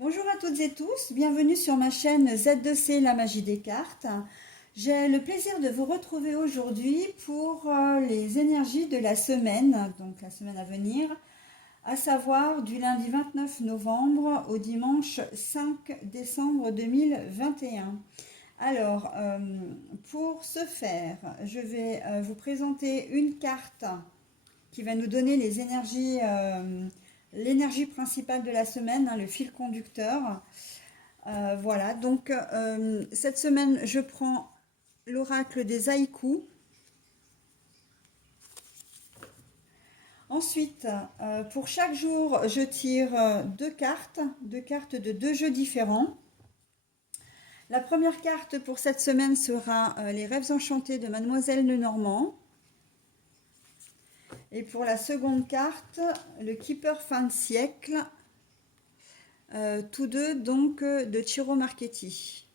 Bonjour à toutes et tous, bienvenue sur ma chaîne Z2C La Magie des Cartes. J'ai le plaisir de vous retrouver aujourd'hui pour les énergies de la semaine, donc la semaine à venir, à savoir du lundi 29 novembre au dimanche 5 décembre 2021. Alors, pour ce faire, je vais vous présenter une carte qui va nous donner les énergies, l'énergie principale de la semaine, le fil conducteur. Voilà, donc cette semaine, je prends l'oracle des haïkus. Ensuite, pour chaque jour, je tire deux cartes de deux jeux différents. La première carte pour cette semaine sera les rêves enchantés de Mademoiselle Lenormand. Et pour la seconde carte, le Keeper fin de siècle, tous deux donc de Ciro Marchetti.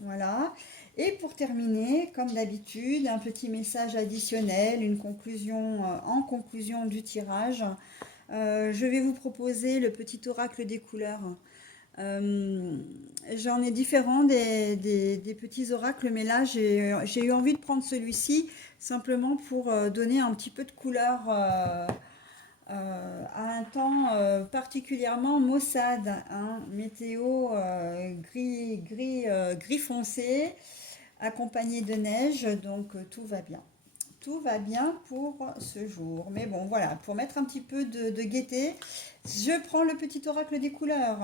Voilà. Et pour terminer, comme d'habitude, un petit message additionnel, une conclusion en conclusion du tirage. Je vais vous proposer le petit oracle des couleurs. J'en ai différents des petits oracles, mais là j'ai eu envie de prendre celui-ci simplement pour donner un petit peu de couleur à un temps particulièrement maussade, météo gris foncé, accompagné de neige, donc tout va bien. Tout va bien pour ce jour. Mais bon, voilà, pour mettre un petit peu de gaieté, je prends le petit oracle des couleurs.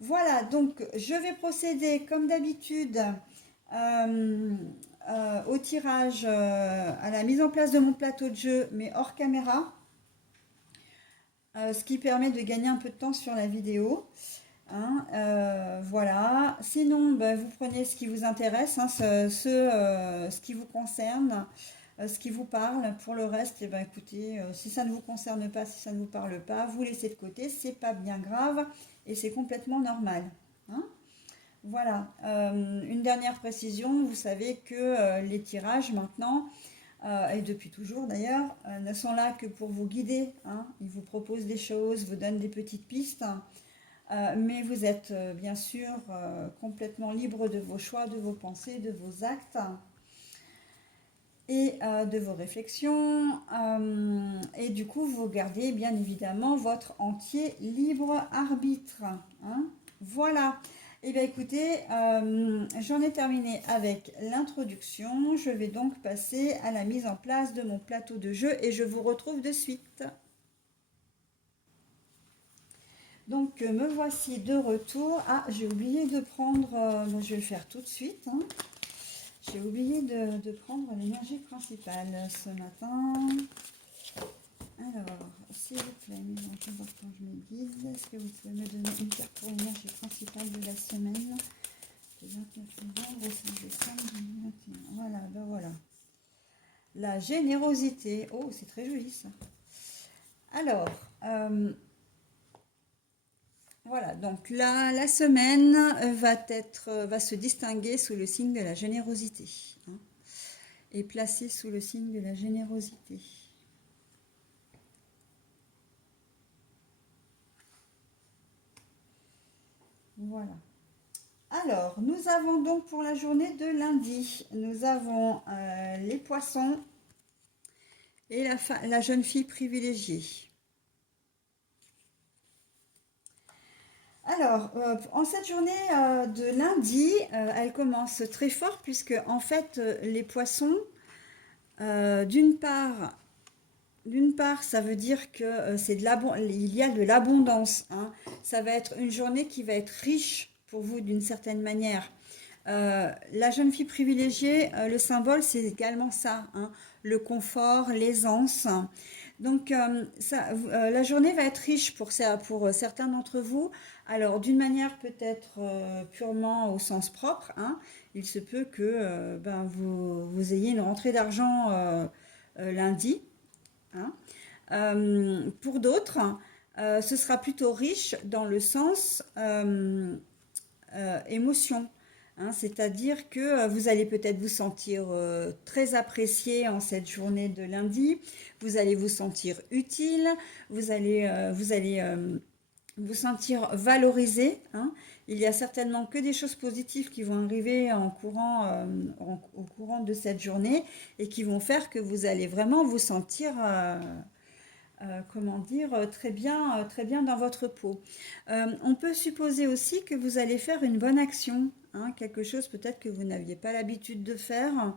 Voilà, donc je vais procéder comme d'habitude au tirage, à la mise en place de mon plateau de jeu, mais hors caméra, ce qui permet de gagner un peu de temps sur la vidéo. Voilà. Sinon, vous prenez ce qui vous intéresse, ce qui vous concerne, ce qui vous parle. Pour le reste, écoutez, si ça ne vous concerne pas, si ça ne vous parle pas, vous laissez de côté, c'est pas bien grave et c'est complètement normal. Voilà. Une dernière précision, vous savez que les tirages maintenant, et depuis toujours d'ailleurs, ne sont là que pour vous guider. Ils vous proposent des choses, vous donnent des petites pistes. Mais vous êtes bien sûr complètement libre de vos choix, de vos pensées, de vos actes et de vos réflexions. Et du coup, vous gardez bien évidemment votre entier libre arbitre. Voilà. Et bien écoutez, j'en ai terminé avec l'introduction. Je vais donc passer à la mise en place de mon plateau de jeu et je vous retrouve de suite. Donc me voici de retour. Ah, j'ai oublié de prendre, je vais le faire tout de suite. J'ai oublié de prendre l'énergie principale ce matin. Alors, s'il vous plaît, je vois quand je me guide. Est-ce que vous pouvez me donner une carte pour l'énergie principale de la semaine du 29 novembre au 5 décembre 2021. Voilà, ben voilà. La générosité. Oh, c'est très joli ça. Alors, voilà, donc la semaine va se distinguer sous le signe de la générosité, et placée sous le signe de la générosité. Voilà. Alors, nous avons donc pour la journée de lundi, nous avons les poissons et la jeune fille privilégiée. Alors, en cette journée de lundi, elle commence très fort puisque en fait, les poissons, d'une part, ça veut dire que il y a de l'abondance. Ça va être une journée qui va être riche pour vous d'une certaine manière. La jeune fille privilégiée, le symbole, c'est également ça, le confort, l'aisance. Donc, la journée va être riche pour certains d'entre vous. Alors, d'une manière peut-être purement au sens propre, il se peut que vous ayez une rentrée d'argent lundi. Pour d'autres, ce sera plutôt riche dans le sens émotion. C'est-à-dire que vous allez peut-être vous sentir très apprécié en cette journée de lundi, vous allez vous sentir utile, vous allez vous sentir valorisé, hein. Il y a certainement que des choses positives qui vont arriver au courant de cette journée et qui vont faire que vous allez vraiment vous sentir, comment dire, très bien dans votre peau. On peut supposer aussi que vous allez faire une bonne action, hein, quelque chose peut-être que vous n'aviez pas l'habitude de faire.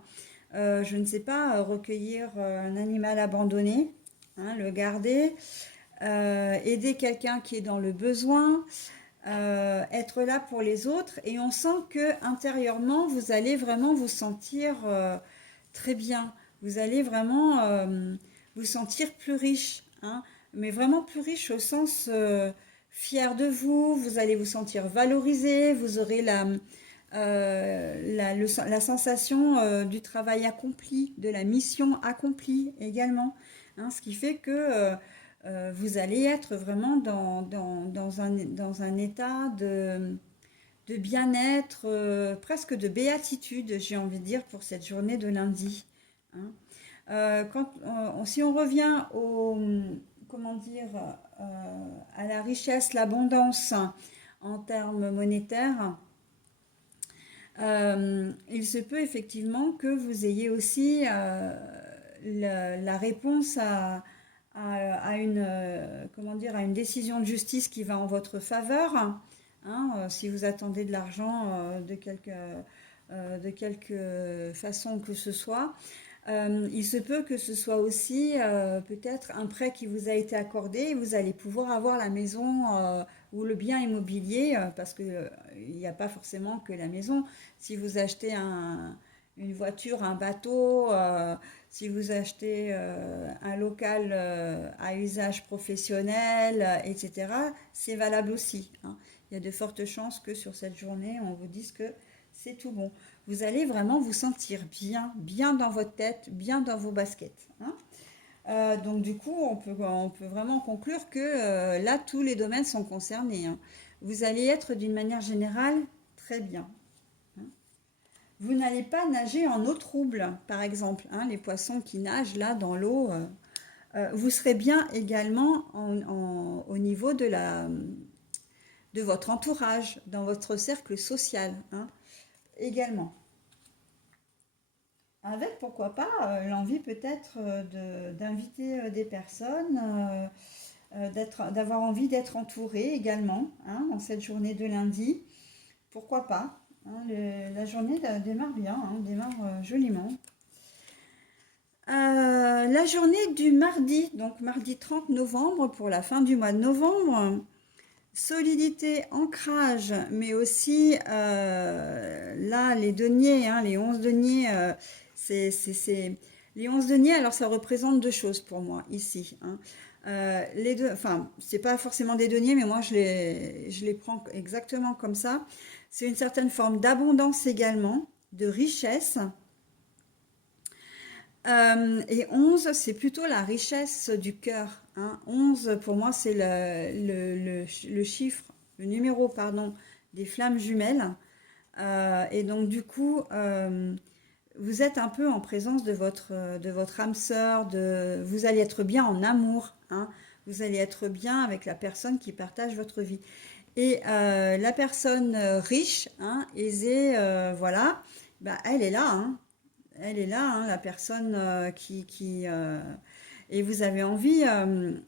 Je ne sais pas, recueillir un animal abandonné, hein, le garder, aider quelqu'un qui est dans le besoin, être là pour les autres. Et on sent que intérieurement, vous allez vraiment vous sentir très bien. Vous allez vraiment vous sentir plus riche, hein, mais vraiment plus riche au sens fier de vous. Vous allez vous sentir valorisé. Vous aurez la sensation du travail accompli, de la mission accomplie également, hein, ce qui fait que vous allez être vraiment dans un état de bien-être, presque de béatitude, j'ai envie de dire, pour cette journée de lundi, hein. Si on revient comment dire, à la richesse, l'abondance en termes monétaires, il se peut effectivement que vous ayez aussi la réponse à une, comment dire, à une décision de justice qui va en votre faveur, hein, si vous attendez de l'argent de quelque façon que ce soit. Il se peut que ce soit aussi peut-être un prêt qui vous a été accordé et vous allez pouvoir avoir la maison ou le bien immobilier parce que il n'y a pas forcément que la maison. Si vous achetez une voiture, un bateau, si vous achetez un local à usage professionnel, etc., c'est valable aussi, hein. Il y a de fortes chances que sur cette journée, on vous dise que c'est tout bon. Vous allez vraiment vous sentir bien, bien dans votre tête, bien dans vos baskets, hein. Donc du coup, on peut vraiment conclure que là, tous les domaines sont concernés, hein. Vous allez être d'une manière générale très bien, hein. Vous n'allez pas nager en eau trouble, par exemple, hein, les poissons qui nagent là dans l'eau. Vous serez bien également au niveau de votre entourage, dans votre cercle social, hein, également. Avec, pourquoi pas, l'envie peut-être d'inviter des personnes, d'avoir envie d'être entouré également, hein, en cette journée de lundi. Pourquoi pas, hein, la journée démarre bien, hein, démarre joliment. La journée du mardi, donc mardi 30 novembre pour la fin du mois de novembre, solidité, ancrage, mais aussi là les deniers, hein, les 11 deniers, les 11 deniers, alors ça représente deux choses pour moi ici, hein. Les deux, enfin, c'est pas forcément des deniers, mais moi je les prends exactement comme ça. C'est une certaine forme d'abondance également, de richesse. Et 11, c'est plutôt la richesse du cœur, hein. 11, pour moi, c'est le chiffre, le numéro, pardon, des flammes jumelles. Et donc, du coup, vous êtes un peu en présence de votre âme sœur, vous allez être bien en amour, hein. Vous allez être bien avec la personne qui partage votre vie. Et la personne riche, hein, aisée, voilà, bah, elle est là, hein. Elle est là, hein, la personne et vous avez envie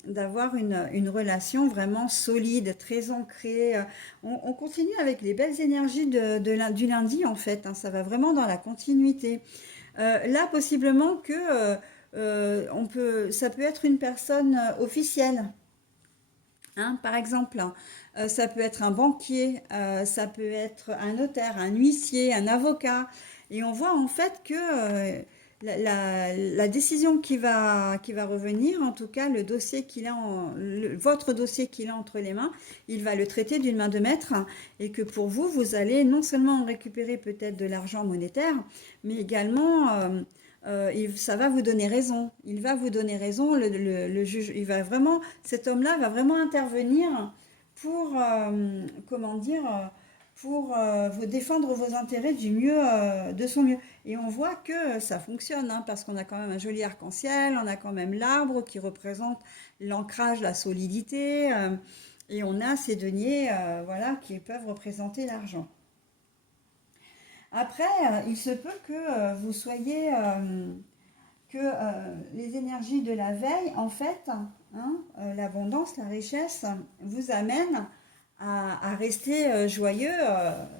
d'avoir une relation vraiment solide, très ancrée. On continue avec les belles énergies du lundi, en fait, hein, ça va vraiment dans la continuité. Là, possiblement que ça peut être une personne officielle, hein, par exemple, hein. Ça peut être un banquier, ça peut être un notaire, un huissier, un avocat. Et on voit en fait que la décision qui va revenir, en tout cas le dossier votre dossier qu'il a entre les mains, il va le traiter d'une main de maître, hein, et que pour vous, vous allez non seulement récupérer peut-être de l'argent monétaire, mais également ça va vous donner raison. Il va vous donner raison, le juge. Cet homme-là va vraiment intervenir pour, comment dire, pour vous défendre vos intérêts du mieux, de son mieux. Et on voit que ça fonctionne, hein, parce qu'on a quand même un joli arc-en-ciel, on a quand même l'arbre qui représente l'ancrage, la solidité. Et on a ces deniers voilà, qui peuvent représenter l'argent. Après, il se peut que vous soyez, que les énergies de la veille, en fait, hein, l'abondance, la richesse, vous amènent à rester joyeux,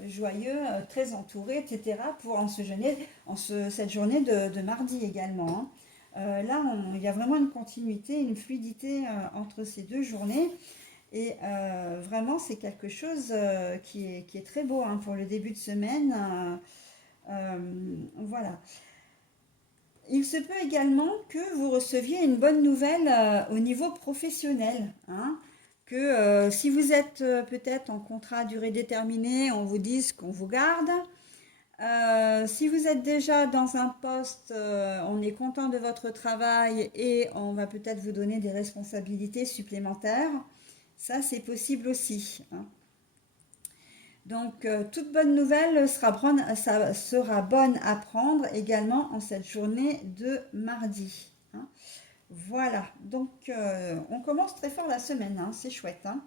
joyeux, très entouré, etc. pour cette journée de mardi également. Hein. Là, il y a vraiment une continuité, une fluidité entre ces deux journées. Et vraiment, c'est quelque chose qui est très beau hein, pour le début de semaine. Voilà. Il se peut également que vous receviez une bonne nouvelle au niveau professionnel. Hein, que si vous êtes peut-être en contrat à durée déterminée, on vous dise qu'on vous garde. Si vous êtes déjà dans un poste, on est content de votre travail et on va peut-être vous donner des responsabilités supplémentaires. Ça, c'est possible aussi. Hein. Donc, toute bonne nouvelle sera bonne à prendre également en cette journée de mardi. Hein. Voilà, donc on commence très fort la semaine, hein, c'est chouette. Hein.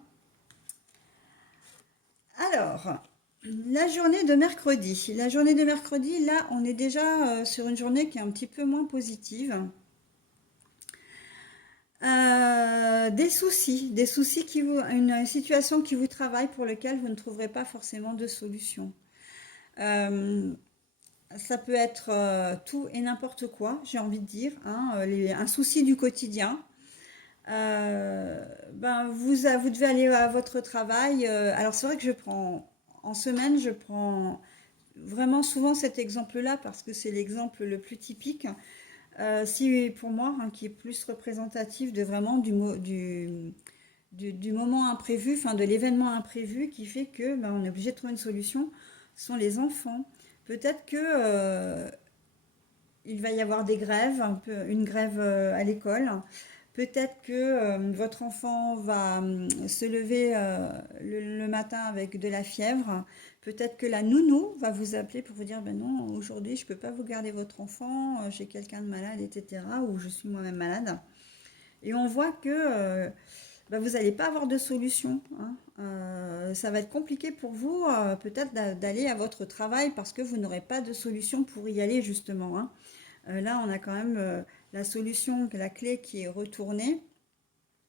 Alors, la journée de mercredi. La journée de mercredi, là, on est déjà sur une journée qui est un petit peu moins positive. Des soucis une situation qui vous travaille pour laquelle vous ne trouverez pas forcément de solution. Euh, Ça peut être tout et n'importe quoi, j'ai envie de dire, hein, un souci du quotidien. Vous devez aller à votre travail. Alors c'est vrai que je prends en semaine, je prends vraiment souvent cet exemple-là parce que c'est l'exemple le plus typique. Si pour moi, hein, qui est plus représentatif de vraiment du moment imprévu, enfin de l'événement imprévu qui fait que ben, on est obligé de trouver une solution, sont les enfants. Peut-être que il va y avoir des grèves, une grève à l'école. Peut-être que votre enfant va se lever le matin avec de la fièvre. Peut-être que la nounou va vous appeler pour vous dire, ben non, aujourd'hui je ne peux pas vous garder votre enfant, j'ai quelqu'un de malade, etc. Ou je suis moi-même malade. Et on voit que ben, vous n'allez pas avoir de solution. Hein. Ça va être compliqué pour vous peut-être d'aller à votre travail parce que vous n'aurez pas de solution pour y aller justement. Hein. Là, on a quand même la solution, la clé qui est retournée.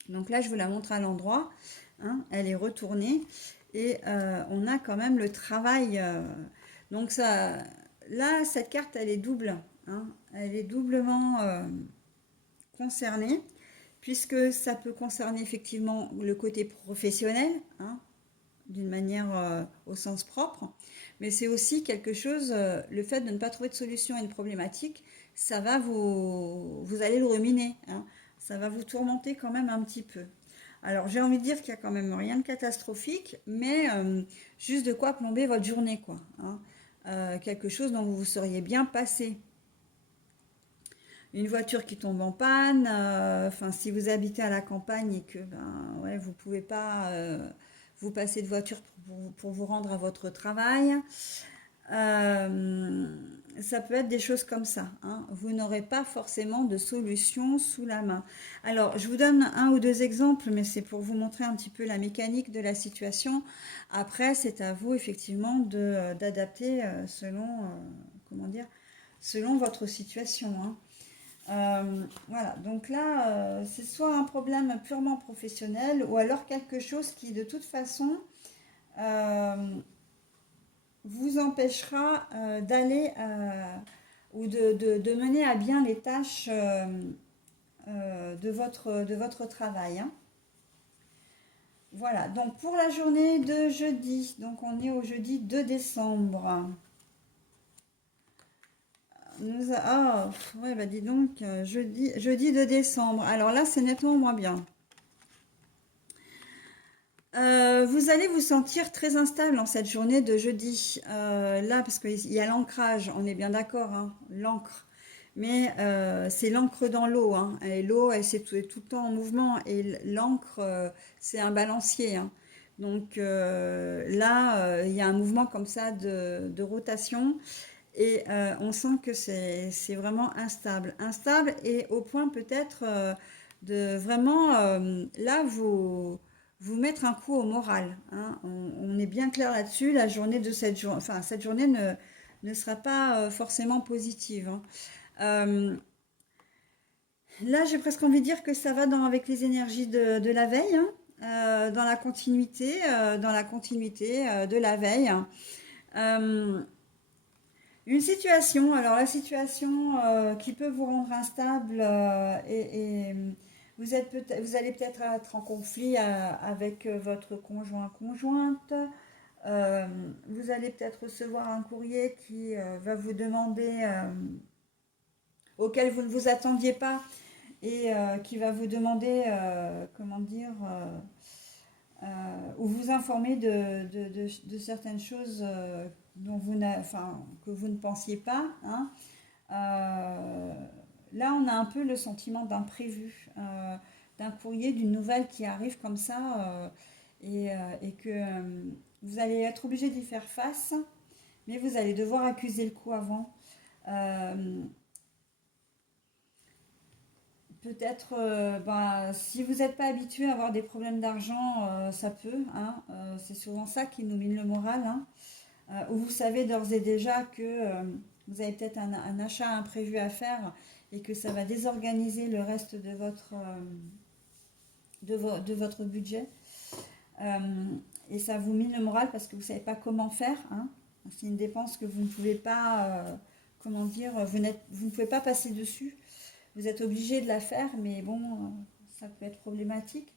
Donc là, je vous la montre à l'endroit. Hein, elle est retournée. Et on a quand même le travail. Donc ça, là, cette carte, elle est double. Hein, elle est doublement concernée. Puisque ça peut concerner effectivement le côté professionnel. Hein, d'une manière au sens propre, mais c'est aussi quelque chose, le fait de ne pas trouver de solution à une problématique, ça va vous allez le ruminer, hein. Ça va vous tourmenter quand même un petit peu. Alors j'ai envie de dire qu'il n'y a quand même rien de catastrophique, mais juste de quoi plomber votre journée, quoi. Hein. Quelque chose dont vous vous seriez bien passé. Une voiture qui tombe en panne, enfin si vous habitez à la campagne et que ben ouais vous pouvez pas vous passer de voiture pour vous rendre à votre travail, euh, ça peut être des choses comme ça. Hein. Vous n'aurez pas forcément de solution sous la main. Alors je vous donne un ou deux exemples, mais c'est pour vous montrer un petit peu la mécanique de la situation. Après c'est à vous effectivement d'adapter selon comment dire selon votre situation. Hein. Voilà, donc là, c'est soit un problème purement professionnel ou alors quelque chose qui, de toute façon, euh, vous empêchera d'aller ou de mener à bien les tâches de votre travail. Hein. Voilà, donc pour la journée de jeudi, donc on est au jeudi 2 décembre. Ouais, bah dis donc, jeudi 2 décembre. Alors là, c'est nettement moins bien. Vous allez vous sentir très instable en cette journée de jeudi. Là, parce qu'il y a l'ancrage, on est bien d'accord, hein, l'encre. Mais c'est l'encre dans l'eau. Hein, et l'eau, elle, c'est tout le temps en mouvement. Et l'encre, c'est un balancier. Hein. Donc là, il y a un mouvement comme ça de rotation. Et on sent que c'est vraiment instable. Instable et au point peut-être de vraiment, là, vous mettre un coup au moral, hein. On est bien clair là-dessus. La journée de cette journée, enfin cette journée ne sera pas forcément positive, hein. Euh, Là, j'ai presque envie de dire que ça va avec les énergies de la veille, hein, dans la continuité de la veille. Euh, une situation, alors la situation qui peut vous rendre instable et vous allez peut-être être en conflit avec votre conjointe. Euh, Vous allez peut-être recevoir un courrier qui va vous demander, auquel vous ne vous attendiez pas, et qui va vous demander, comment dire, ou vous informer de certaines choses dont enfin, que vous ne pensiez pas, hein. Euh, Là, on a un peu le sentiment d'imprévu, d'un courrier, d'une nouvelle qui arrive comme ça, et que vous allez être obligé d'y faire face, mais vous allez devoir accuser le coup avant. Euh, Peut-être, bah, si vous n'êtes pas habitué à avoir des problèmes d'argent, ça peut, hein, c'est souvent ça qui nous mine le moral, hein. Ou vous savez d'ores et déjà que vous avez peut-être un achat imprévu à faire et que ça va désorganiser le reste de votre budget. Euh, et ça vous mine le moral parce que vous ne savez pas comment faire, hein. C'est une dépense que vous ne pouvez pas, comment dire, vous ne pouvez pas passer dessus. Vous êtes obligé de la faire, mais bon, ça peut être problématique.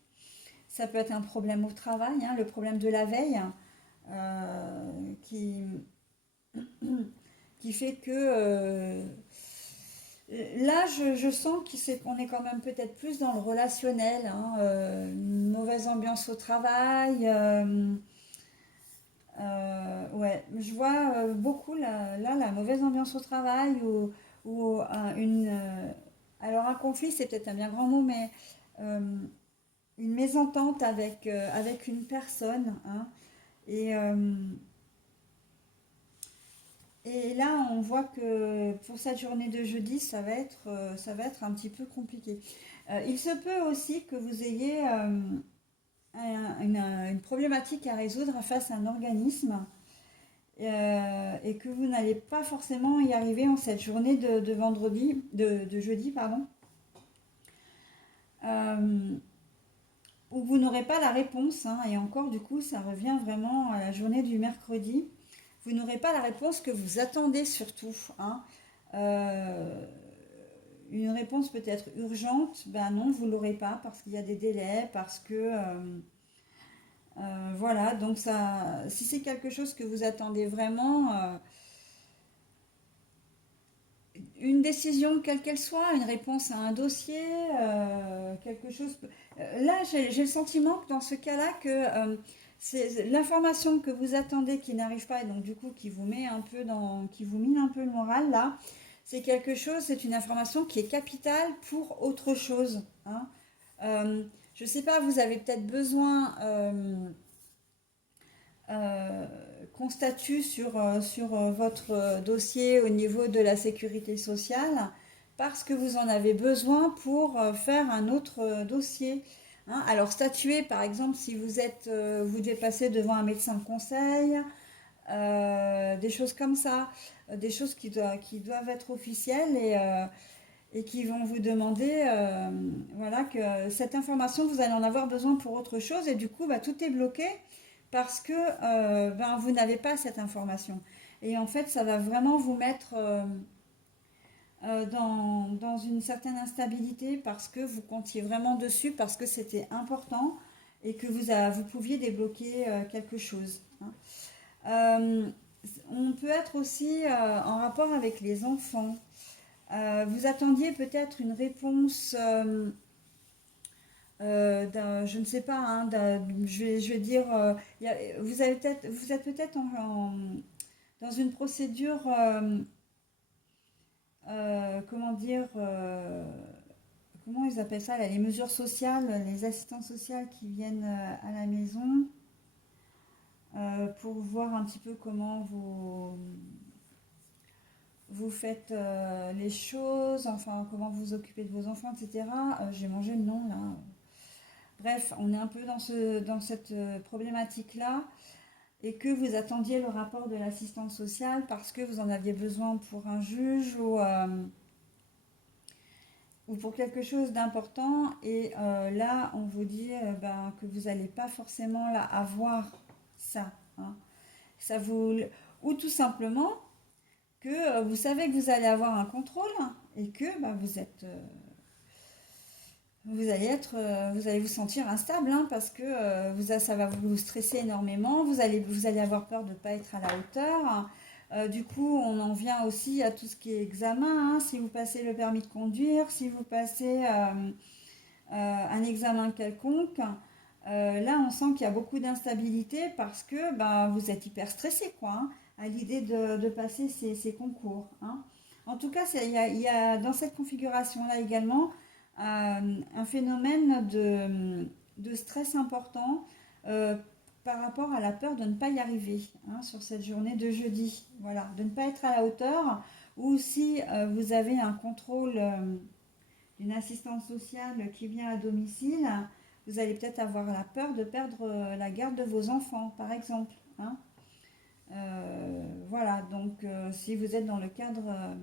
Ça peut être un problème au travail, hein, le problème de la veille, euh, qui, qui fait que là, je sens qu'on est quand même peut-être plus dans le relationnel, hein, une mauvaise ambiance au travail. Ouais, je vois beaucoup là la mauvaise ambiance au travail ou alors un conflit, c'est peut-être un bien grand mot, mais euh, une mésentente avec une personne, hein. Et, euh, et là, on voit que pour cette journée de jeudi, ça va être un petit peu compliqué. Il se peut aussi que vous ayez une problématique à résoudre face à un organisme et que vous n'allez pas forcément y arriver en cette journée de jeudi, pardon. Euh, Où vous n'aurez pas la réponse, hein, et encore du coup ça revient vraiment à la journée du mercredi, vous n'aurez pas la réponse que vous attendez surtout, hein. Euh, une réponse peut-être urgente, ben non, vous ne l'aurez pas parce qu'il y a des délais, parce que voilà, donc ça, si c'est quelque chose que vous attendez vraiment, une décision quelle qu'elle soit, une réponse à un dossier, quelque chose. Là, j'ai le sentiment que dans ce cas-là, que c'est l'information que vous attendez qui n'arrive pas et donc du coup qui vous met un peu qui vous mine un peu le moral là, c'est quelque chose, c'est une information qui est capitale pour autre chose, hein. Je ne sais pas, vous avez peut-être besoin euh, qu'on statue sur votre dossier au niveau de la sécurité sociale parce que vous en avez besoin pour faire un autre dossier, hein. Alors statuer par exemple si vous devez passer devant un médecin de conseil, des choses comme ça, des choses qui doivent être officielles et qui vont vous demander voilà, que cette information, vous allez en avoir besoin pour autre chose et du coup, bah, tout est bloqué parce que ben, vous n'avez pas cette information. Et en fait, ça va vraiment vous mettre dans une certaine instabilité parce que vous comptiez vraiment dessus, parce que c'était important et que vous pouviez débloquer quelque chose, hein. Euh, on peut être aussi en rapport avec les enfants. Vous attendiez peut-être une réponse je ne sais pas, hein, je vais dire, vous êtes peut-être dans une procédure, comment dire, comment ils appellent ça, là, les mesures sociales, les assistants sociaux qui viennent à la maison pour voir un petit peu comment vous faites les choses, enfin comment vous vous occupez de vos enfants, etc. J'ai mangé le nom là. Bref, on est un peu dans cette problématique-là et que vous attendiez le rapport de l'assistance sociale parce que vous en aviez besoin pour un juge ou pour quelque chose d'important. Et là, on vous dit ben, que vous n'allez pas forcément là, avoir ça. Hein. Ça vous, ou tout simplement que vous savez que vous allez avoir un contrôle et que ben, vous allez vous sentir instable hein, parce que ça va vous stresser énormément. Vous allez avoir peur de ne pas être à la hauteur. Du coup, on en vient aussi à tout ce qui est examen. Hein. Si vous passez le permis de conduire, si vous passez un examen quelconque, là, on sent qu'il y a beaucoup d'instabilité parce que ben, vous êtes hyper stressé quoi, hein, à l'idée de passer ces concours. Hein. En tout cas, il y a dans cette configuration-là également un phénomène de stress important par rapport à la peur de ne pas y arriver hein, sur cette journée de jeudi. Voilà, de ne pas être à la hauteur ou si vous avez un contrôle d'une assistance sociale qui vient à domicile, vous allez peut-être avoir la peur de perdre la garde de vos enfants, par exemple. Hein. Voilà, donc si vous êtes dans le cadre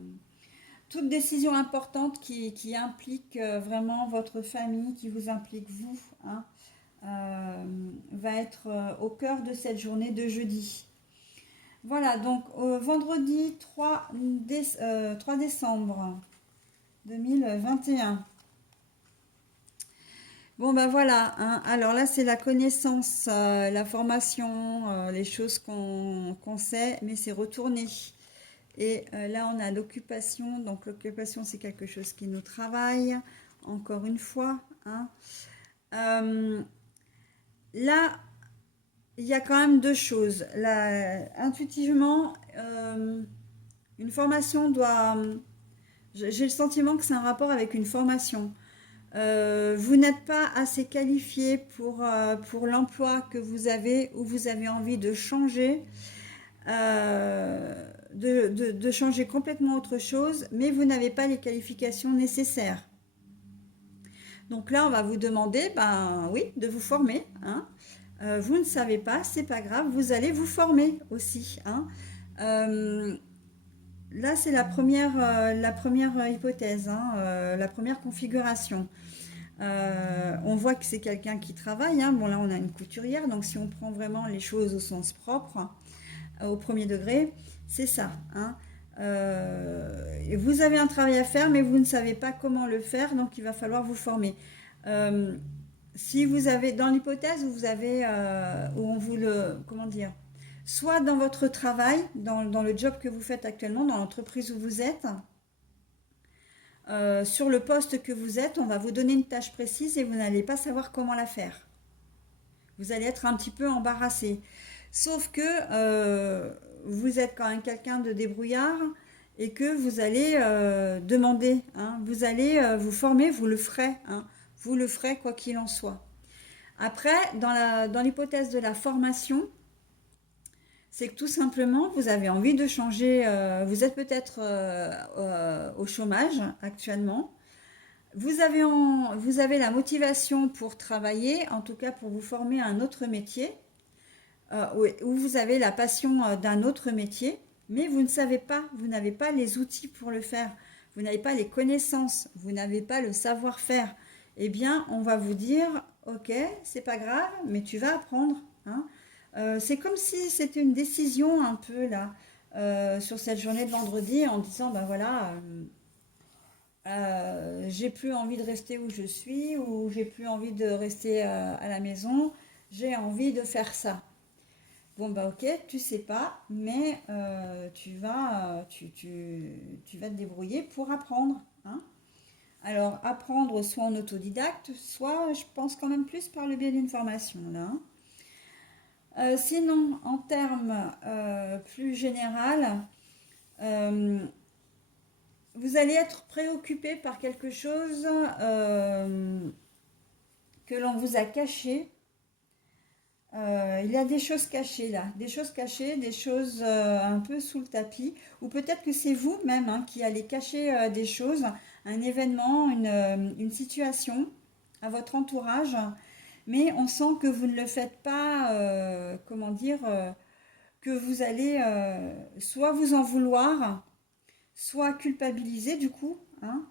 toute décision importante qui implique vraiment votre famille, qui vous implique vous, hein, va être au cœur de cette journée de jeudi. Voilà, donc vendredi 3 décembre 2021. Bon ben voilà, hein. Alors là c'est la connaissance, la formation, les choses qu'on sait, mais c'est retourné. Et là, on a l'occupation. Donc, l'occupation, c'est quelque chose qui nous travaille, encore une fois. Hein. Là, il y a quand même deux choses. Là, intuitivement, une formation doit... J'ai le sentiment que c'est un rapport avec une formation. Vous n'êtes pas assez qualifié pour l'emploi que vous avez ou vous avez envie de changer. De changer complètement autre chose, mais vous n'avez pas les qualifications nécessaires. Donc là, on va vous demander, ben oui, de vous former. Hein. Vous ne savez pas, c'est pas grave, vous allez vous former aussi. Hein. Là, c'est la première hypothèse, hein, la première configuration. On voit que c'est quelqu'un qui travaille. Hein. Bon, là, on a une couturière, donc si on prend vraiment les choses au sens propre, au premier degré, c'est ça. Hein. Vous avez un travail à faire, mais vous ne savez pas comment le faire, donc il va falloir vous former. Si vous avez, dans l'hypothèse où vous avez, où on vous le, comment dire, soit dans votre travail, dans le job que vous faites actuellement, dans l'entreprise où vous êtes, sur le poste que vous êtes, on va vous donner une tâche précise et vous n'allez pas savoir comment la faire. Vous allez être un petit peu embarrassé. Sauf que vous êtes quand même quelqu'un de débrouillard et que vous allez demander, hein, vous allez vous former, vous le ferez, hein, vous le ferez quoi qu'il en soit. Après, dans l'hypothèse de la formation, c'est que tout simplement, vous avez envie de changer, vous êtes peut-être au chômage actuellement, vous avez la motivation pour travailler, en tout cas pour vous former à un autre métier, où vous avez la passion d'un autre métier, mais vous ne savez pas, vous n'avez pas les outils pour le faire, vous n'avez pas les connaissances, vous n'avez pas le savoir-faire. Eh bien, on va vous dire, ok, c'est pas grave, mais tu vas apprendre. Hein. C'est comme si c'était une décision un peu là, sur cette journée de vendredi, en disant, ben voilà, j'ai plus envie de rester où je suis, ou j'ai plus envie de rester à la maison, j'ai envie de faire ça. Bon bah ok, tu sais pas, mais tu vas te débrouiller pour apprendre. Hein. Alors apprendre soit en autodidacte, soit je pense quand même plus par le biais d'une formation là. Sinon, en termes plus général, euh, vous allez être préoccupé par quelque chose que l'on vous a caché. Il y a des choses cachées là, des choses cachées, des choses un peu sous le tapis, ou peut-être que c'est vous-même hein, qui allez cacher des choses, un événement, une situation à votre entourage, mais on sent que vous ne le faites pas, comment dire, que vous allez soit vous en vouloir, soit culpabiliser du coup, hein,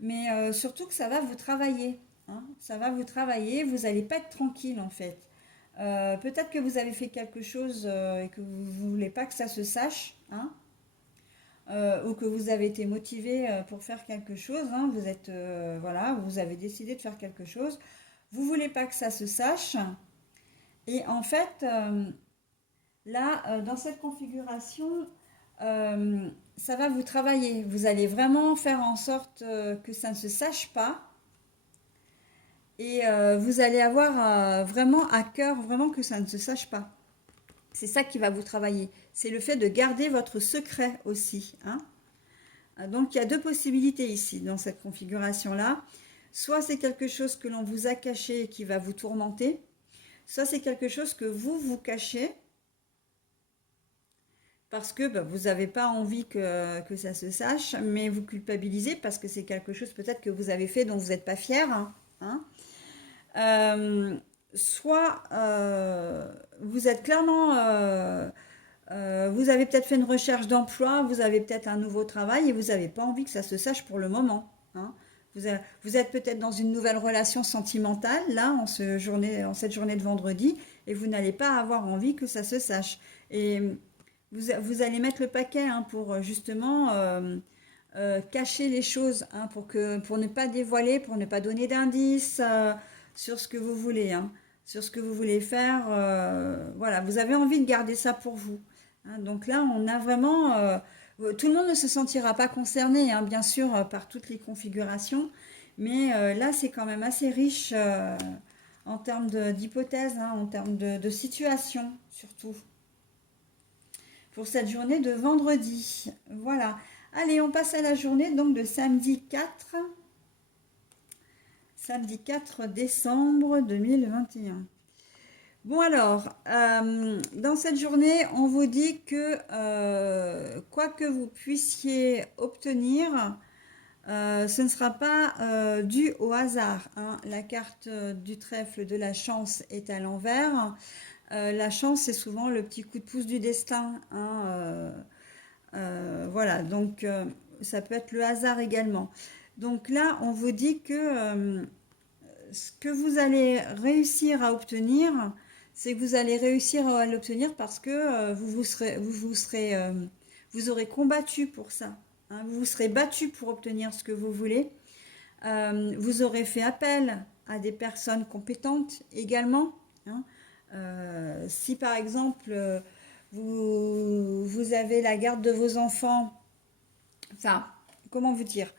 mais surtout que ça va vous travailler, hein, ça va vous travailler, vous n'allez pas être tranquille en fait. Peut-être que vous avez fait quelque chose et que vous ne voulez pas que ça se sache, hein, ou que vous avez été motivé pour faire quelque chose, hein, vous êtes, voilà, vous avez décidé de faire quelque chose, vous voulez pas que ça se sache, et en fait, là, dans cette configuration, ça va vous travailler. Vous allez vraiment faire en sorte que ça ne se sache pas. Et vous allez avoir vraiment à cœur, vraiment que ça ne se sache pas. C'est ça qui va vous travailler. C'est le fait de garder votre secret aussi, hein. Donc il y a deux possibilités ici dans cette configuration-là. Soit c'est quelque chose que l'on vous a caché et qui va vous tourmenter, soit c'est quelque chose que vous vous cachez parce que bah, vous n'avez pas envie que ça se sache, mais vous culpabilisez parce que c'est quelque chose peut-être que vous avez fait dont vous n'êtes pas fier, hein, hein. Euh, Soit vous êtes clairement, vous avez peut-être fait une recherche d'emploi, vous avez peut-être un nouveau travail et vous n'avez pas envie que ça se sache pour le moment, hein. Vous êtes peut-être dans une nouvelle relation sentimentale, là, en cette journée de vendredi, et vous n'allez pas avoir envie que ça se sache. Et vous allez mettre le paquet hein, pour justement cacher les choses, hein, pour ne pas dévoiler, pour ne pas donner d'indices sur ce que vous voulez, hein, sur ce que vous voulez faire. Voilà, vous avez envie de garder ça pour vous, hein. Donc là, on a vraiment... tout le monde ne se sentira pas concerné, hein, bien sûr, par toutes les configurations, mais là, c'est quand même assez riche en termes d'hypothèses, hein, en termes de situation, surtout pour cette journée de vendredi. Voilà. Allez, on passe à la journée donc de samedi 4 décembre 2021. Bon alors, dans cette journée, on vous dit que quoi que vous puissiez obtenir, ce ne sera pas dû au hasard, hein. La carte du trèfle de la chance est à l'envers. La chance, c'est souvent le petit coup de pouce du destin, hein, voilà, donc ça peut être le hasard également. Donc là, on vous dit que ce que vous allez réussir à obtenir, c'est que vous allez réussir à l'obtenir parce que vous aurez combattu pour ça, hein. Vous vous serez battu pour obtenir ce que vous voulez. Vous aurez fait appel à des personnes compétentes également, hein. Si par exemple vous avez la garde de vos enfants, enfin, comment vous dire,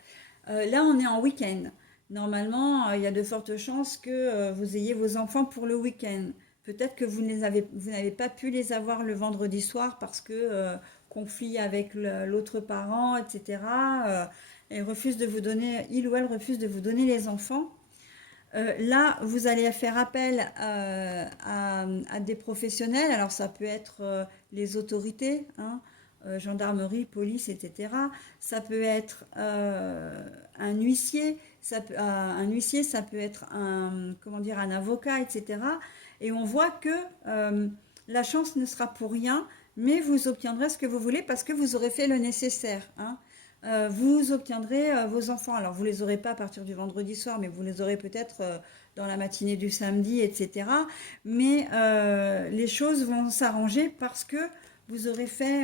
là on est en week-end. Normalement, il y a de fortes chances que vous ayez vos enfants pour le week-end. Peut-être que vous n'avez pas pu les avoir le vendredi soir parce que conflit avec l'autre parent, etc. Et refuse de vous donner, il ou elle refuse de vous donner les enfants. Là, vous allez faire appel à des professionnels. Alors, ça peut être les autorités, hein, gendarmerie, police, etc. Ça peut être un huissier. Un huissier, ça peut être comment dire, un avocat, etc. Et on voit que la chance ne sera pour rien, mais vous obtiendrez ce que vous voulez parce que vous aurez fait le nécessaire, hein. Vous obtiendrez vos enfants. Alors, vous les aurez pas à partir du vendredi soir, mais vous les aurez peut-être dans la matinée du samedi, etc. Mais les choses vont s'arranger parce que vous aurez fait,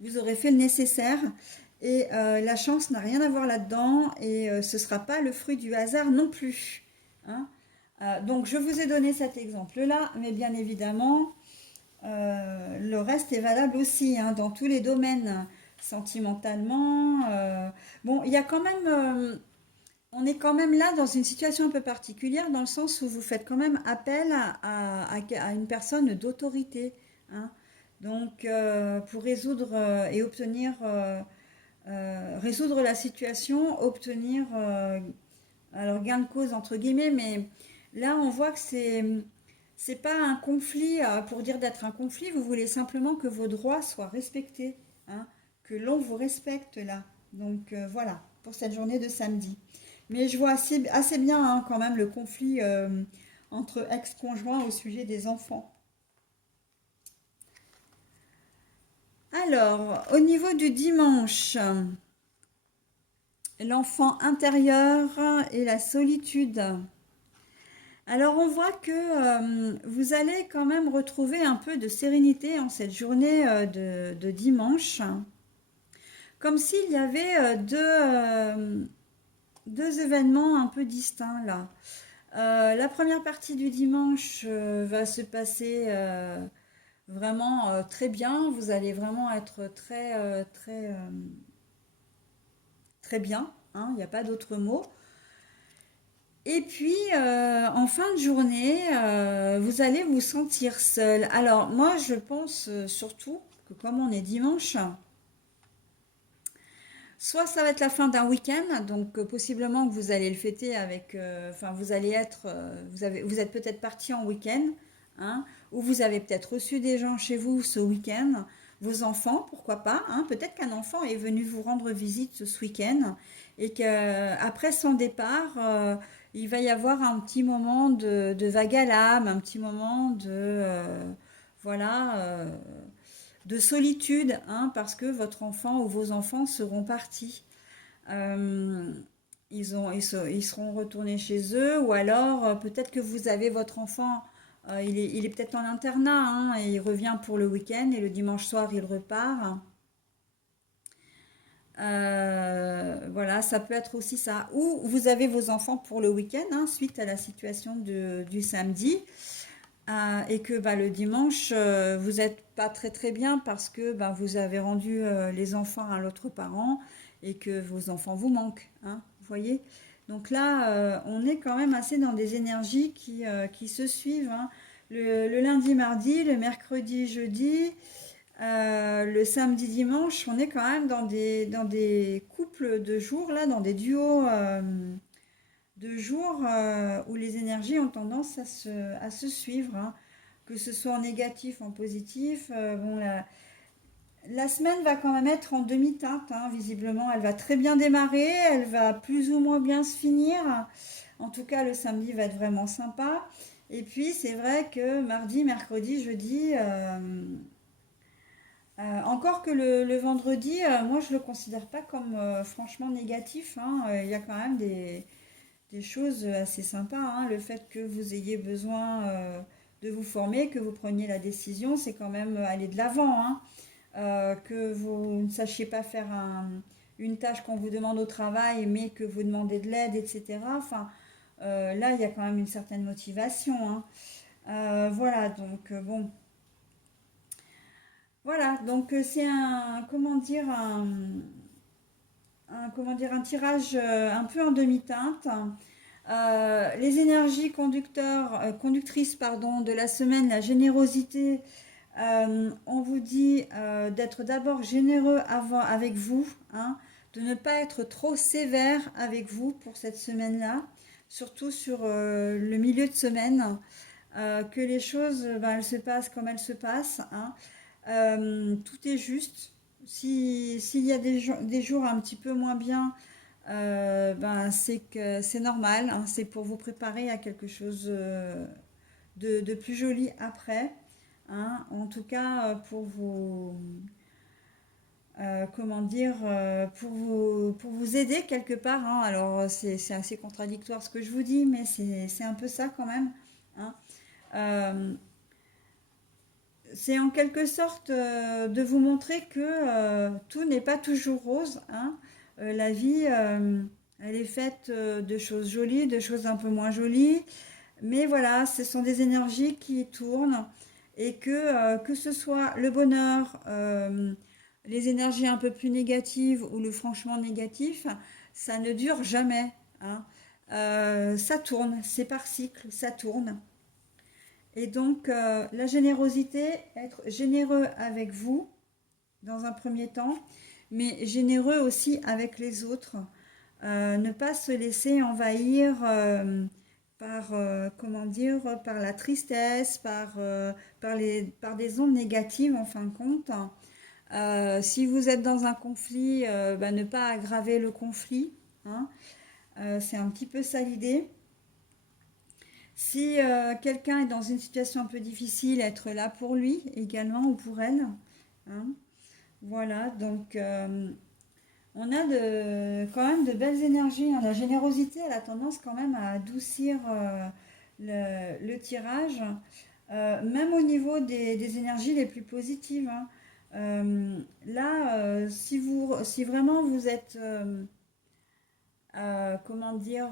vous aurez fait le nécessaire. Et la chance n'a rien à voir là-dedans et ce ne sera pas le fruit du hasard non plus, hein. Donc, je vous ai donné cet exemple-là, mais bien évidemment, le reste est valable aussi, hein, dans tous les domaines sentimentalement. Bon, il y a quand même, on est quand même là dans une situation un peu particulière dans le sens où vous faites quand même appel à une personne d'autorité, hein. Donc, pour résoudre et obtenir, résoudre la situation, obtenir, alors gain de cause entre guillemets, mais là on voit que c'est pas un conflit pour dire d'être un conflit, vous voulez simplement que vos droits soient respectés, hein, que l'on vous respecte là. Donc voilà, pour cette journée de samedi. Mais je vois assez bien hein, quand même le conflit entre ex-conjoints au sujet des enfants. Alors, au niveau du dimanche, l'enfant intérieur et la solitude. Alors, on voit que vous allez quand même retrouver un peu de sérénité en cette journée de dimanche, comme s'il y avait deux événements un peu distincts là. La première partie du dimanche va se passer vraiment très bien. Vous allez vraiment être très bien, hein, il n'y a pas d'autre mot. Et puis, en fin de journée, vous allez vous sentir seul. Alors, moi, je pense surtout que comme on est dimanche, soit ça va être la fin d'un week-end, donc possiblement que vous allez le fêter avec, enfin, vous allez être, vous êtes peut-être parti en week-end, hein, ou vous avez peut-être reçu des gens chez vous ce week-end, vos enfants, pourquoi pas, hein, peut-être qu'un enfant est venu vous rendre visite ce week-end et qu'après son départ, il va y avoir un petit moment de vague à l'âme, un petit moment voilà. De solitude, hein, parce que votre enfant ou vos enfants seront partis. Euh, ils seront retournés chez eux, ou alors peut-être que vous avez votre enfant, il est peut-être en internat, hein, et il revient pour le week-end, et le dimanche soir, il repart. Voilà, ça peut être aussi ça. Ou vous avez vos enfants pour le week-end, hein, suite à la situation du samedi. Et que bah, le dimanche, vous n'êtes pas très très bien parce que bah, vous avez rendu les enfants à l'autre parent et que vos enfants vous manquent, hein, vous voyez. Donc là, on est quand même assez dans des énergies qui se suivent, hein. Le lundi, mardi, le mercredi, jeudi, le samedi, dimanche, on est quand même dans des couples de jours, là, dans des duos de jours où les énergies ont tendance à se suivre, hein, que ce soit en négatif, en positif. Bon, la semaine va quand même être en demi-teinte, hein, visiblement. Elle va très bien démarrer, elle va plus ou moins bien se finir. En tout cas, le samedi va être vraiment sympa. Et puis, c'est vrai que mardi, mercredi, jeudi, encore que le vendredi, moi, je ne le considère pas comme franchement négatif, hein. Il y a quand même des choses assez sympas, hein. Le fait que vous ayez besoin de vous former, que vous preniez la décision, c'est quand même aller de l'avant, hein. Que vous ne sachiez pas faire une tâche qu'on vous demande au travail, mais que vous demandez de l'aide, etc. Enfin, là, il y a quand même une certaine motivation, hein. Voilà, donc bon. Voilà, donc c'est comment dire, comment dire, un tirage un peu en demi-teinte. Les énergies conductrices pardon, de la semaine, la générosité, on vous dit d'être d'abord généreux avec vous, hein, de ne pas être trop sévère avec vous pour cette semaine-là, surtout sur le milieu de semaine, que les choses ben, elles se passent comme elles se passent, hein. Tout est juste. S'il y a des jours un petit peu moins bien, ben, c'est que c'est normal, hein, c'est pour vous préparer à quelque chose de plus joli après, hein. En tout cas, pour vous, comment dire, pour vous aider quelque part, hein. Alors, c'est assez contradictoire ce que je vous dis, mais c'est un peu ça quand même, hein. Euh, c'est en quelque sorte de vous montrer que tout n'est pas toujours rose, hein. La vie, elle est faite de choses jolies, de choses un peu moins jolies. Mais voilà, ce sont des énergies qui tournent et que ce soit le bonheur, les énergies un peu plus négatives ou le franchement négatif, ça ne dure jamais, hein. Ça tourne, c'est par cycle, ça tourne. Et donc, la générosité, être généreux avec vous dans un premier temps, mais généreux aussi avec les autres. Ne pas se laisser envahir par, comment dire, par la tristesse, par des ondes négatives en fin de compte. Si vous êtes dans un conflit, bah, ne pas aggraver le conflit, hein. C'est un petit peu ça l'idée. Si quelqu'un est dans une situation un peu difficile, être là pour lui également ou pour elle. Hein. Voilà, donc on a quand même de belles énergies. Hein. La générosité, elle a tendance quand même à adoucir le tirage, même au niveau des énergies les plus positives. Hein. Là, si vraiment vous êtes, comment dire,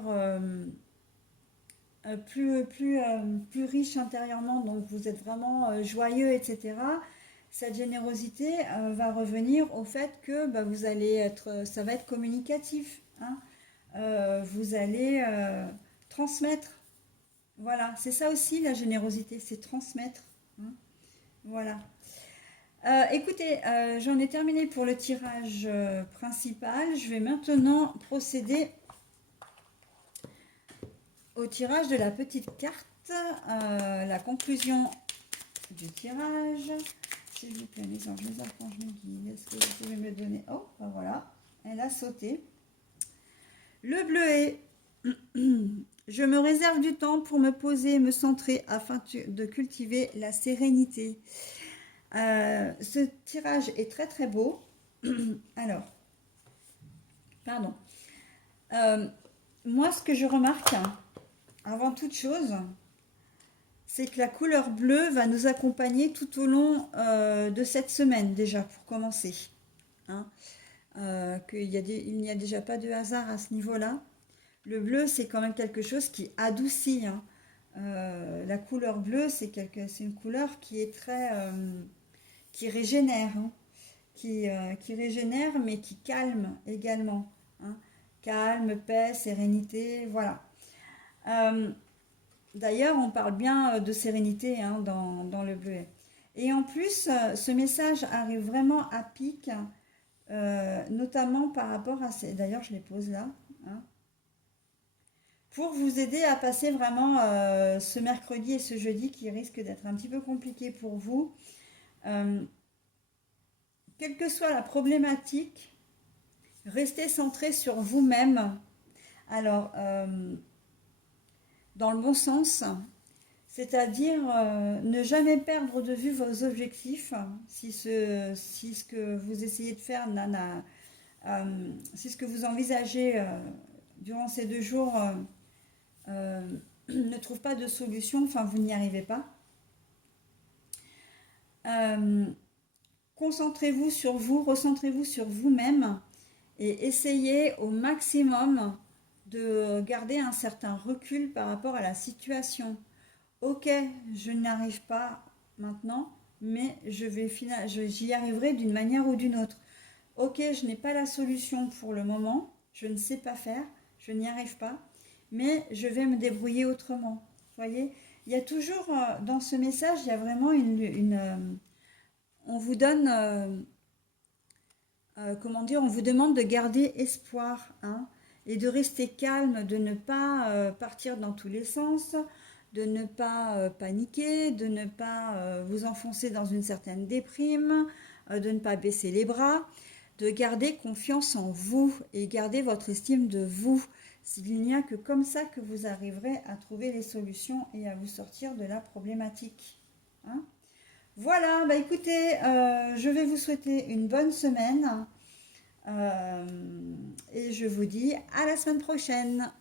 plus riche intérieurement, donc vous êtes vraiment joyeux, etc. Cette générosité va revenir au fait que bah, vous allez être, ça va être communicatif. Hein. Vous allez transmettre. Voilà, c'est ça aussi la générosité, c'est transmettre. Hein. Voilà. Écoutez, j'en ai terminé pour le tirage principal. Je vais maintenant procéder au tirage de la petite carte, la conclusion du tirage. S'il vous plaît, les anges, les archanges, mes guides, est-ce que vous pouvez me donner... Oh, ben voilà, elle a sauté. Le bleuet. Je me réserve du temps pour me poser, me centrer afin de cultiver la sérénité. Ce tirage est très très beau. Alors, pardon. Moi, ce que je remarque, avant toute chose, c'est que la couleur bleue va nous accompagner tout au long de cette semaine déjà, pour commencer. Hein. Il n'y a déjà pas de hasard à ce niveau-là. Le bleu, c'est quand même quelque chose qui adoucit. Hein. La couleur bleue, c'est une couleur qui est très... qui régénère. Hein. Qui régénère, mais qui calme également. Hein. Calme, paix, sérénité, voilà. D'ailleurs, on parle bien de sérénité hein, dans le bleuet. Et en plus, ce message arrive vraiment à pic, notamment par rapport à ces... D'ailleurs, je les pose là. Hein, pour vous aider à passer vraiment ce mercredi et ce jeudi qui risque d'être un petit peu compliqué pour vous. Quelle que soit la problématique, restez centré sur vous-même. Alors, dans le bon sens, c'est-à-dire ne jamais perdre de vue vos objectifs si ce que vous essayez de faire si ce que vous envisagez durant ces 2 jours ne trouve pas de solution, enfin vous n'y arrivez pas. Concentrez-vous sur vous, recentrez-vous sur vous-même et essayez au maximum de garder un certain recul par rapport à la situation. Ok, je n'arrive pas maintenant, mais j'y arriverai d'une manière ou d'une autre. Ok, je n'ai pas la solution pour le moment, je ne sais pas faire, je n'y arrive pas, mais je vais me débrouiller autrement. Vous voyez, il y a toujours dans ce message, il y a vraiment on vous donne, comment dire, on vous demande de garder espoir, hein, et de rester calme, de ne pas partir dans tous les sens, de ne pas paniquer, de ne pas vous enfoncer dans une certaine déprime, de ne pas baisser les bras, de garder confiance en vous et garder votre estime de vous. Il n'y a que comme ça que vous arriverez à trouver les solutions et à vous sortir de la problématique. Hein. Voilà, bah écoutez, je vais vous souhaiter une bonne semaine et je vous dis à la semaine prochaine.